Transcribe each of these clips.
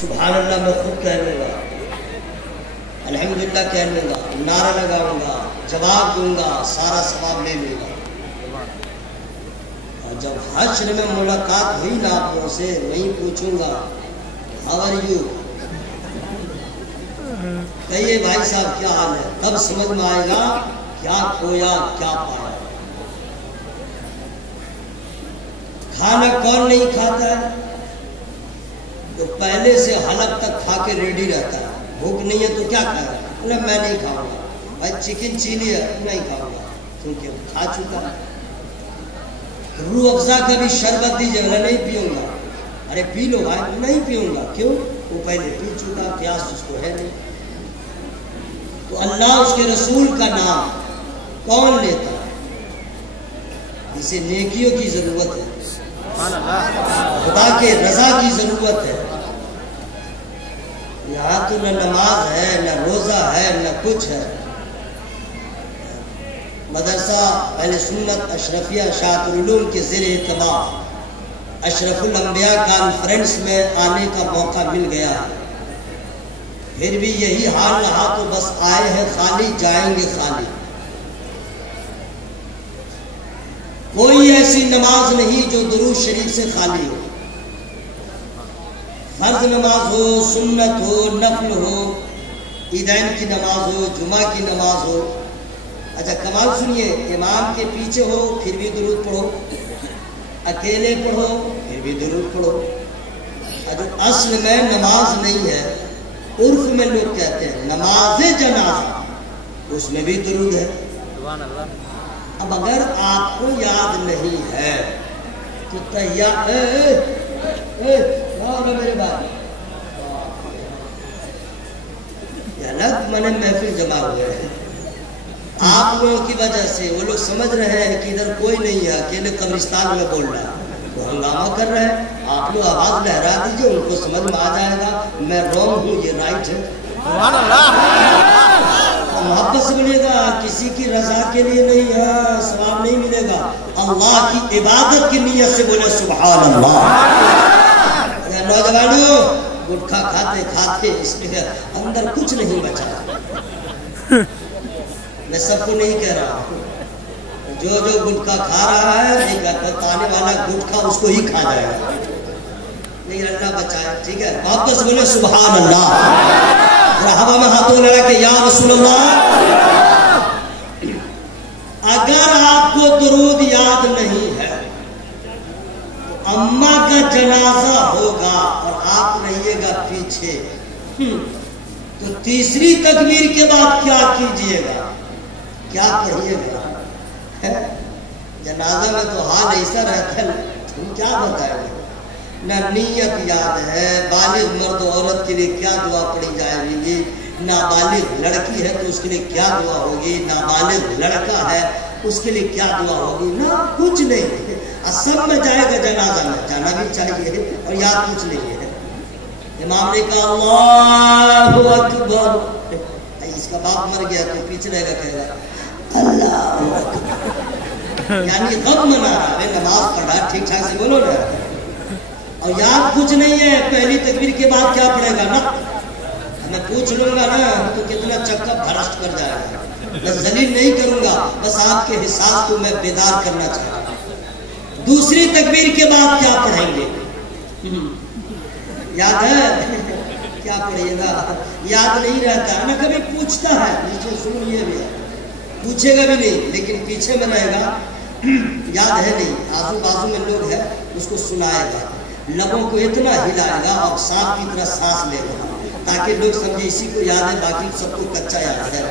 سبحان اللہ میں خود کہہ لوں گا، الحمدللہ کہہ لوں گا، نعرہ لگاؤں گا، جواب دوں گا، سارا ثواب لے لوں گا۔ اور جب حشر میں ملاقات ہوئی نا آپ لوگوں سے، وہیں پوچھوں گا ہاؤ آر یو، کہیے بھائی صاحب کیا حال ہے، تب سمجھ میں آئے گا کیا کھویا کیا پایا۔ کھانا کون نہیں کھاتا ہے؟ تو پہلے سے حلق تک کھا کے ریڈی رہتا ہے، بھوک نہیں ہے تو کیا کھائے گا؟ میں نہیں کھاؤں گا، بھائی چکن چلی ہے نہیں کھاؤں گا کیونکہ کھا چکا ہے۔ روح افزا کا بھی شربت دیجیے، میں نہیں پیوں گا، ارے پی لو بھائی، نہیں پیوں گا، کیوں؟ وہ پہلے پی چکا، پیاس اس کو ہے نہیں۔ تو اللہ اس کے رسول کا نام کون لیتا ہے؟ اسے نیکیوں کی ضرورت ہے، خدا کے رضا کی ضرورت ہے۔ یہاں تو نہ نماز ہے، نہ روزہ ہے، نہ کچھ ہے۔ مدرسہ اہل سنت اشرفیہ شاعت العلوم کے زیر اہتمام اشرف الانبیاء کانفرنس میں آنے کا موقع مل گیا ہے، پھر بھی یہی حال رہا تو بس آئے ہیں خالی، جائیں گے خالی۔ کوئی ایسی نماز نہیں جو درود شریف سے خالی ہو، فرض نماز ہو، سنت ہو، نفل ہو، عیدین کی نماز ہو، جمعہ کی نماز ہو۔ اچھا کمال سنیے، امام کے پیچھے ہو پھر بھی درود پڑھو، اکیلے پڑھو پھر بھی درود پڑھو۔ جو اصل میں نماز نہیں ہے، عرف میں لوگ کہتے ہیں نماز جنازہ، اس میں بھی درود ہے۔ اب اگر آپ کو یاد نہیں ہے تو میرے بھائی الگ من محفل جمع ہوئے ہیں آپ لوگوں کی وجہ سے۔ وہ لوگ سمجھ رہے ہیں کہ ادھر کوئی نہیں ہے، اکیلے قبرستان میں بول رہا ہے، وہ ہنگامہ کر رہے ہیں۔ آپ لوگ آواز لہرا دیجئے، ان کو سمجھ میں آ جائے گا میں رونگ ہوں، یہ رائٹ ہے۔ محبت سے بولیے گا، کسی کی رضا کے لیے نہیں ہے، ثواب نہیں ملے گا، اللہ کی عبادت کی نیت سے بولے سبحان اللہ۔ نوجوانوں گٹکھا کھاتے کھاتے اس لیے اندر کچھ نہیں بچا۔ میں سب کو نہیں کہہ رہا ہوں، جو گٹکھا کھا رہا ہے بتانے والا گٹکھا اس کو ہی کھا جائے گا، لیکن اللہ بچائے، ٹھیک ہے؟ محبت سے بولے سبحان اللہ، ہوا میں ہاتھوں لگا کہ یا رسول اللہ۔ اگر آپ کو درود یاد نہیں ہے تو اماں کا جنازہ ہوگا اور آپ رہیے گا پیچھے، تو تیسری تکبیر کے بعد کیا کیجئے گا، کیا پڑھیے گا؟ جنازہ میں تو حال ایسا رہتا ہے، تم کیا بتائیں گے؟ نہ نیت یاد ہے، بالغ مرد عورت کے لیے کیا دعا پڑھی جائے گی، نابالغ لڑکی ہے تو اس کے لیے کیا دعا ہوگی، نابالغ لڑکا ہے اس کے لیے کیا دعا ہوگی، نہ کچھ نہیں۔ سب میں جائے گا جنازہ میں، جانا بھی چاہیے اور یاد کچھ نہیں ہے۔ امام نے کہا اللہ اکبر، اس کا باپ مر گیا تو پیچھے رہے گا، کہے گا اللہ اکبر، یعنی غم منا رہا ہے، نماز پڑھا ٹھیک ٹھاک سے بولو نا، اور یاد کچھ نہیں ہے۔ پہلی تکبیر کے بعد کیا پڑھے گا نا، میں پوچھ لوں گا نا تو کتنا چکا بھرشٹ کر جائے گا۔ میں ذلیل نہیں کروں گا، بس آپ کے حساب کو میں بیدار کرنا چاہتا ہوں۔ دوسری تکبیر کے بعد کیا پڑھیں گے، یاد ہے؟ کیا پڑھیے گا؟ یاد نہیں رہتا ہے، نہ کبھی پوچھتا ہے، نیچے سنو یہ بھی ہے، پوچھے گا بھی نہیں لیکن پیچھے میں رہے گا، یاد ہے نہیں، آزو بازو میں لوگ ہے اس کو سنائے گا، لبوں کو اتنا ہلائے گا اور سانپ کی طرح سانس لے گا تاکہ لوگ سمجھے اسی کو یاد ہے، باقی سب کو کچا یاد ہے۔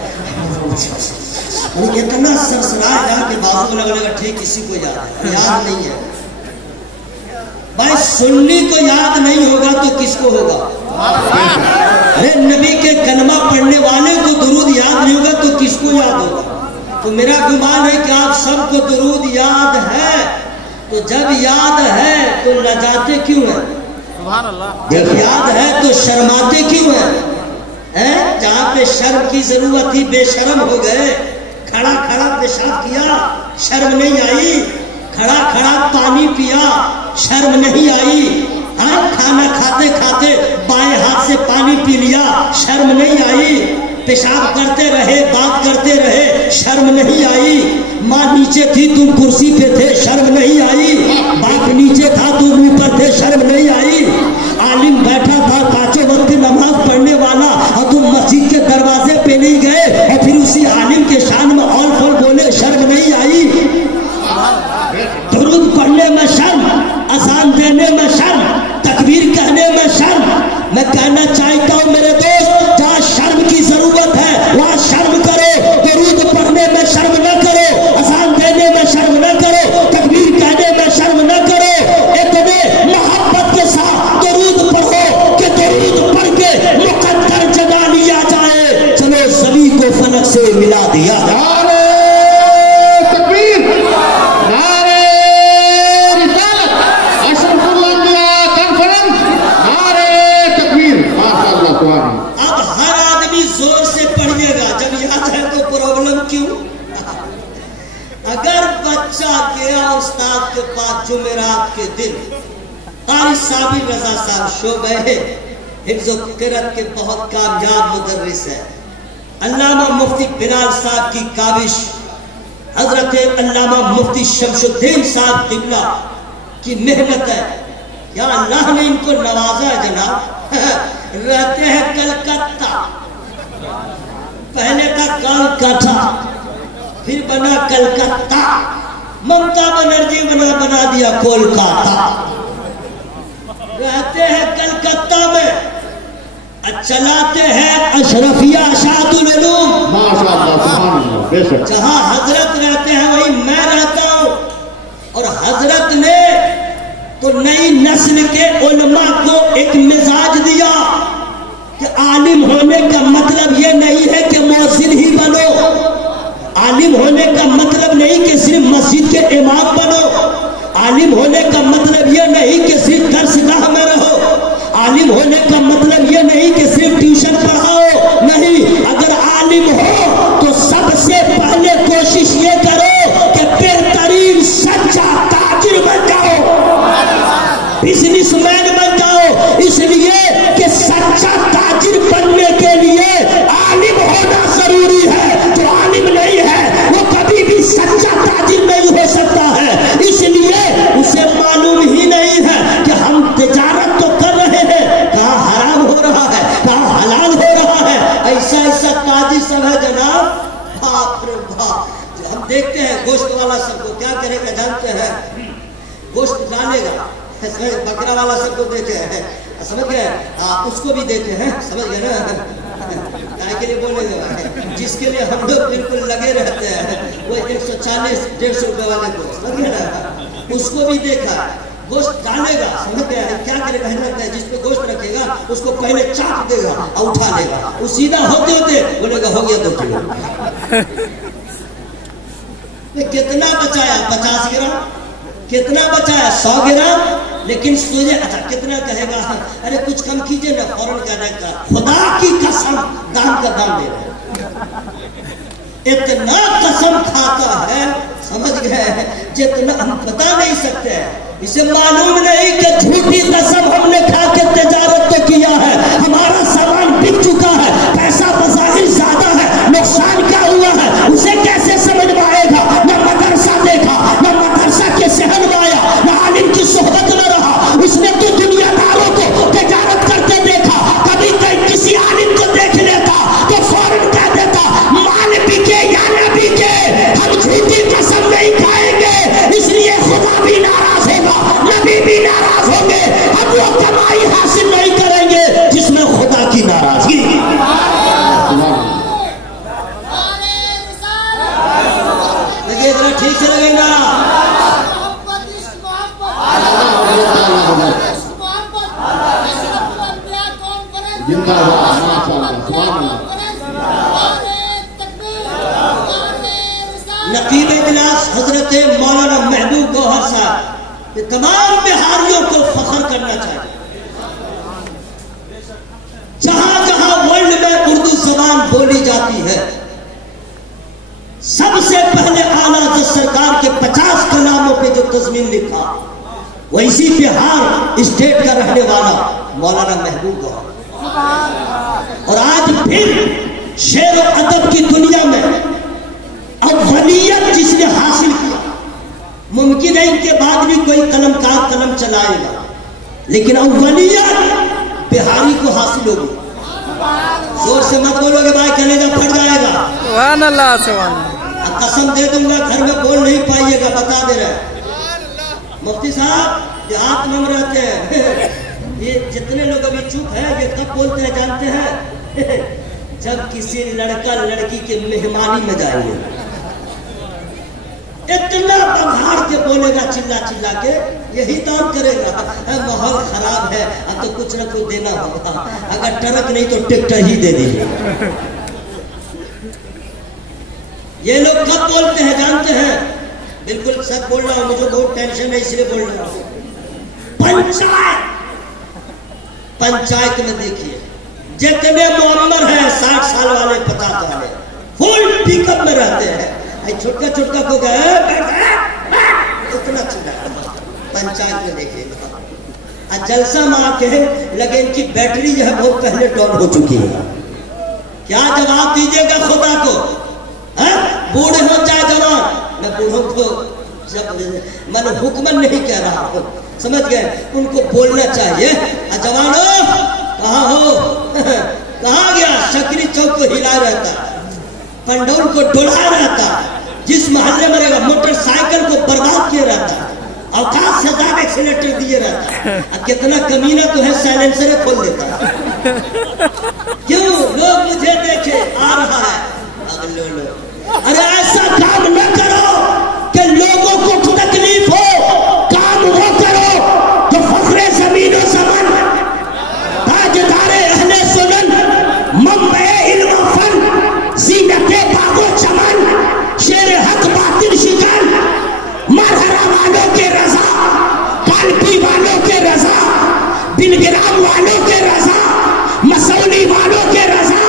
اتنا سرسرائے گا کہ بازو میں لگے گا ٹھیک اسی کو یاد ہے، یاد نہیں ہے۔ بھائی سننی کو یاد نہیں ہوگا تو کس کو ہوگا؟ ارے نبی کے کلمہ پڑھنے والے کو درود یاد نہیں ہوگا تو کس کو یاد ہوگا؟ تو میرا گمان ہے کہ آپ سب کو درود یاد ہے، تو جب یاد ہے تو لجاتے کیوں ہیں؟ جب یاد ہے تو شرماتے کیوں ہیں؟ جہاں پہ شرم کی ضرورت تھی بے شرم ہو گئے، کھڑا کھڑا پیشاب کیا شرم نہیں آئی، کھڑا کھڑا پانی پیا شرم نہیں آئی، کھانا کھاتے کھاتے بائیں پیشاب کرتے رہے، بات کرتے رہے، شرم نہیں آئی؟ ماں نیچے تھی تم کرسی پہ تھے، شرم نہیں آئی؟ باپ نیچے تھا تم اوپر تھے، شرم نہیں آئی؟ عالم بیٹھا تھا پانچوں وقت نماز پڑھنے والا اور تم مسجد کے دروازے پہ نہیں گئے اور پھر اسی عالم کے شان میں اول فول بولے، شرم نہیں آئی؟ درود پڑھنے میں شرم، اذان دینے میں شرم، تکبیر کہنے میں شرم۔ میں کہنا چاہتا ہوں میرے دوست، جہاں شرم کی ضرورت ہے وہاں شرم کرو۔ درود پڑھنے میں شرم نہ کرو، اذان دینے میں شرم نہ کرو، تکبیر کہنے میں شرم نہ کرو۔ اتنے محبت کے ساتھ درود پڑھو کہ درود پڑھ کے مقدر جگہ لیا جائے۔ چلو زمین کو فلک سے ملا دیا جائے۔ اب ہر آدمی زور سے پڑھیے گا، جب یاد ہے تو پرابلم کیوں؟ اگر بچہ گیا استاد کے پاس جمعرات کے دن، قاری صابر رضا صاحب شعبہ حفظ و قرأت کے بہت کامیاب مدرس ہے، علامہ مفتی بلال صاحب کی کاوش، حضرت علامہ مفتی شمس الدین صاحب قبلہ کی محنت ہے، یا اللہ نے ان کو نوازا ہے جناب۔ رہتے ہیں کلکتہ، پہلے تھا کلکتہ پھر بنا کلکتہ، ممتا بنرجی بنا دیا کولکاتہ۔ رہتے ہیں کلکتہ میں، چلاتے ہیں اشرفیہ اشاعت العلوم، جہاں حضرت رہتے ہیں وہی میں رہتا ہوں۔ اور حضرت نے تو نئی نسل کے علماء کو ایک مزاج دیا کہ عالم ہونے کا مطلب یہ نہیں ہے کہ مؤذن ہی بنو، عالم ہونے کا مطلب نہیں کہ صرف مسجد کے امام بنو، عالم ہونے کا مطلب یہ نہیں کہ صرف درس گاہ میں رہو، عالم ہونے کا مطلب یہ نہیں کہ صرف ٹیوشن پڑھاؤ، نہیں۔ اگر عالم ہو تو سب سے پہلے کوشش یہ کرو کہ بہترین سچا تاجر بن جاؤ، بزنس مین بن جاؤ، اس لیے کہ سچا تاجر بننے کے لیے عالم ہونا ضروری ہے۔ جو عالم نہیں ہے وہ کبھی بھی سچا تاجر نہیں ہو سکتا ہے، اس لیے اسے معلوم ہی نہیں ہے کہ ہم تجارت تو کر رہے ہیں، کہاں حرام ہو رہا ہے کہاں حلال ہو رہا ہے۔ ایسا تاجر سب ہے جناب، باپ رے باپ۔ ہم دیکھتے ہیں گوشت والا سب کو کیا کرے گا جانتے ہیں؟ گوشت ڈالے گا، بکرا والا سب کو دیکھے ہیں، سمجھ گئے؟ اس کو بھی دیکھے ہیں، سمجھ گئے نا؟ کائے کے لیے بولے گا، جس کے لیے ہم لوگ بالکل لگے رہتے ہیں، وہ 140-150 روپے والے کو، سمجھ گئے نا؟ اس کو بھی دیکھا، گوشت ڈالے گا، سمجھ گئے؟ کیا کرے گا؟ حضرت ہے جس پہ گوشت رکھے گا اس کو پہلے چاپ دے گا اور اٹھا لے گا، وہ سیدھا ہوتے ہوتے بولے گا ہو گیا 2 کلو۔ کتنا بچایا؟ 50 گرام۔ کتنا بچایا؟ 100 گرام۔ لیکن سوجے اچھا کتنا کہے گا؟ ارے کچھ کم کیجئے نا، فوراً کہنے کا خدا کی قسم دام کا دام دے رہے، اتنا قسم کھاتا ہے، سمجھ گئے؟ جتنا ہم بتا نہیں سکتے ہیں، اسے معلوم نہیں کہ جھوٹی قسم ہم نے کھا کے تجارت تو کیا ہے، ہمارا سامان بک چکا ہے، پیسہ بظاہر زیادہ ہے، نقصان کیا ہوا ہے اسے کیسے سمجھ میں آئے گا؟ نہ مدرسہ دیکھا، نہ مدرسہ کے صحن میں آیا، نہ عالم کی صحبت میں رہا، اس نے تو دنیا داروں کو تجارت کرتے دیکھا، کبھی کسی عالم کو دیکھ لیتا تو فوراً کہہ دیتا مال بکے یا نہ بکے ہم جھوٹی قسم نہیں کھائیں گے، اس لیے خدا بھی ناراض ہوگا، نبی بھی ناراض ہوں گے، ہم وہ کمائی حاصل نہیں کریں گے جس میں خدا کی ناراضگی۔ لگے ذرا ٹھیک سے لگے گا۔ نقیب اجلاس حضرت مولانا محبوب گوہر صاحب یہ تمام بہاریوں کو فخر کرنا چاہیے، جہاں جہاں ورلڈ میں اردو زبان بولی جاتی ہے سب سے پہلے اعلیٰ حضرت سرکار کے 50 کلاموں پہ جو تضمین لکھا وہ اسی بہار اسٹیٹ کا رہنے والا مولانا محبوب گوہر، اور آج پھر شعر و ادب کی دنیا میں اولیت جس نے حاصل کیا، ممکن ہے ان کے بعد بھی کوئی قلم کار قلم چلائے گا، لیکن اولیت بہاری کو حاصل ہوگی۔ زور سے مت بولو کہ بھائی کلیجہ پھٹ جائے گا۔ سبحان اللہ، سبحان اللہ۔ قسم دے دوں گا گھر میں بول نہیں پائیے گا، بتا دے رہے ہیں۔ مفتی صاحب دیہات میں ہم رہتے ہیں، یہ جتنے لوگ ابھی چپ ہیں یہ کب بولتے ہیں جانتے ہیں؟ جب کسی لڑکا لڑکی کے مہمانی میں جائیں گے، اتنا بگھاڑ کے بولے گا چلا چلا کے، یہی کام کرے گا۔ ماحول خراب ہے، اب تو کچھ نہ کچھ دینا ہوگا، اگر ٹرک نہیں تو ٹکٹر ہی دے دیجیے۔ یہ لوگ کب بولتے ہیں جانتے ہیں؟ بالکل سچ بول رہا ہوں، مجھے بہت ٹینشن ہے اس لیے بول رہا ہوں۔ پنچایت میں دیکھیے جتنے معمر ہیں 60 سال والے 50 والے فل پک اپ میں رہتے ہیں، چھوٹکا چھوٹکا کو گئے اتنا چھوٹا پنچایت میں دیکھیے گا، جلسہ میں آ کے لگے ان کی بیٹری جو ہے بہت پہلے ڈاؤن ہو چکی ہے۔ کیا جواب دیجیے گا خدا کو؟ بوڑھے ہو چاہے جوان، میں بوڑھوں کو میں نے حکمن نہیں کہہ رہا ہوں، سمجھ گئے؟ ان کو بولنا چاہیے جوانوں کہاں ہو؟ کہاں گیا؟ شکری چوک کو ہلا رہتا ہے، پنڈول کو ڈولا رہتا ہے، جس محلے میں رہے گا موٹر سائیکل کو برباد کیا رہتا ہے، اوقات سے زیادہ ایکسیلیٹر دیے رہتا ہے، کتنا کمینہ تو ہے سائلنسر کھول دیتا ہے۔ کیوں؟ لوگ مجھے دیکھے آ رہا ہے، ارے ایسا کام نہ کرو کہ لوگوں کو تکلیف ہو، کام وہ کرو جو فخر زمین و زمان، تاجدار اہل سنن، منبع علم و فن، زینت باغ و چمن، شیر حق باطل شکن، مرحرہ والوں کے رضا، کالپی والوں کے رضا، بلگرام والوں کے رضا، مسولی والوں کے رضا،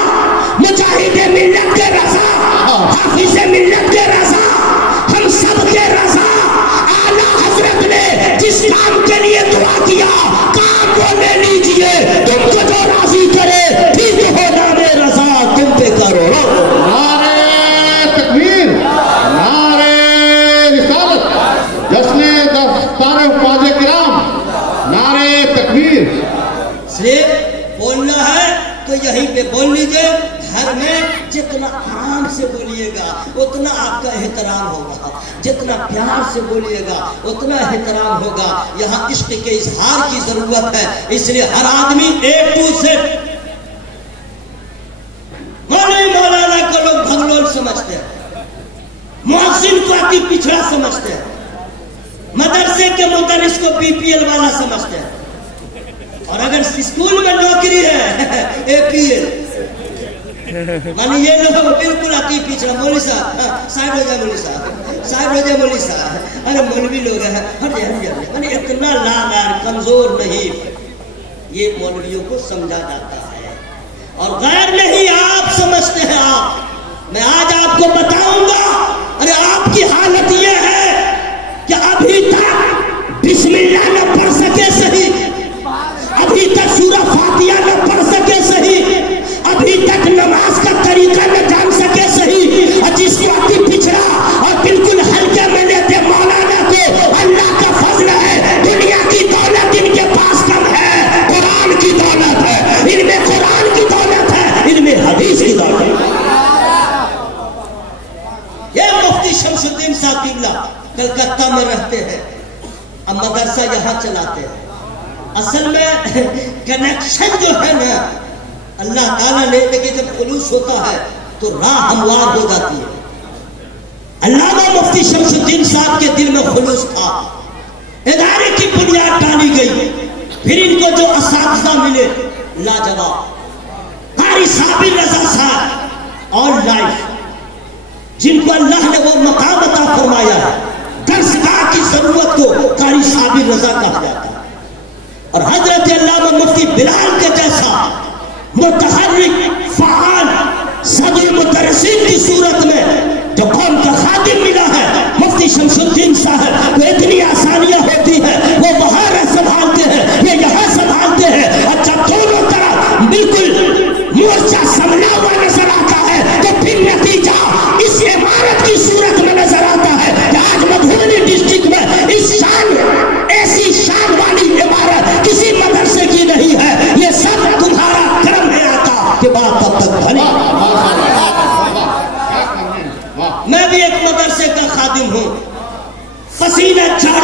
مجاہد ملت کے رضا، حافظ ملت کے رضا، ہم سب کے رضا۔ اعلیٰ حضرت نے جس کام کے لیے دعا کیا، کام وہ لے لیجئے، تم کو جو راضی کرے، ٹھیک ہو نام رضا تم پہ کرو۔ نعرہ تکبیر، نعرہ رسالت، جشن دستار حفاظ کرام، نعرہ تکبیر۔ اس لیے بولنا ہے تو یہیں پہ بول لیجئے، گھر میں جتنا آرام سے بولیے گا اتنا آپ کا احترام ہوگا، جتنا پیار سے بولیے گا اتنا احترام ہوگا۔ یہاں عشق کے اظہار کی ضرورت ہے، اس لیے ہر آدمی A to Z مولانا کو لوگ بھگلول سمجھتے ہیں، مؤذن کو اتی پچھڑا سمجھتے ہیں، مدرسے کے مدرس کو BPL والا سمجھتے ہیں، اور اگر اسکول میں نوکری ہے APL، مانی یہ لوگ بالکل اتی پچھڑا۔ مولوی صاحب سائڈ ہو جائے، مولوی صاحب سائڈ ہو جائے، مولوی صاحب ارے مولوی لوگ ہیں ہٹ جائے، مانی اتنا لاغر کمزور نہیں، یہ مولویوں کو سمجھا جاتا ہے اور غیر نہیں آپ سمجھتے ہیں۔ آپ میں آج آپ کو بتاؤں گا، ارے آپ کی حالت یہ ہے کہ ابھی تک بسم اللہ نہ پڑھ سکے صحیح، ابھی تک سورہ فاتحہ نہ پڑھ سکے صحیح، ابھی تک نماز کا طریقہ نہ جان سکے صحیح، اور جس کو اتی پچھڑا اور بالکل ہلکے میں لیتے مولانا کو اللہ کا فضل ہے، دنیا کی دولت ان کے پاس کم ہے، قرآن کی دولت ہے، ان میں قرآن کی دولت ہے، ان میں حدیث کی دولت ہے۔ یہ مفتی شمس الدین صاحب قبلہ کلکتہ میں رہتے ہیں، اب مدرسہ یہاں چلاتے ہیں۔ اصل میں کنیکشن جو ہے نا اللہ تعالیٰ نے، لیکن جب خلوص ہوتا ہے تو راہ ہموار ہو جاتی ہے۔ علامہ مفتی شمس الدین صاحب کے دل میں خلوص تھا، ادارے کی بنیاد ڈالی گئی، پھر ان کو جو اساتذہ ملے لاجواب، قاری صابر رضا صاحب اور لائف، جن کو اللہ نے وہ مقام عطا فرمایا ہے، درسگاہ کی ضرورت کو قاری صابر رضا کہا جاتا ہے، اور حضرت علامہ مفتی بلال کے جیسا متحرک فعال صدر مدرسین کی صورت میں جو قوم کا خادم ملا ہے مفتی شمس الدین صاحب کو اتنی آسانیاں ہوتی ہیں، وہ وہاں سنبھالتے ہیں، یہ یہاں سنبھالتے ہیں، اور جب دونوں طرف بالکل مورچہ سملا ہوا نظر آتا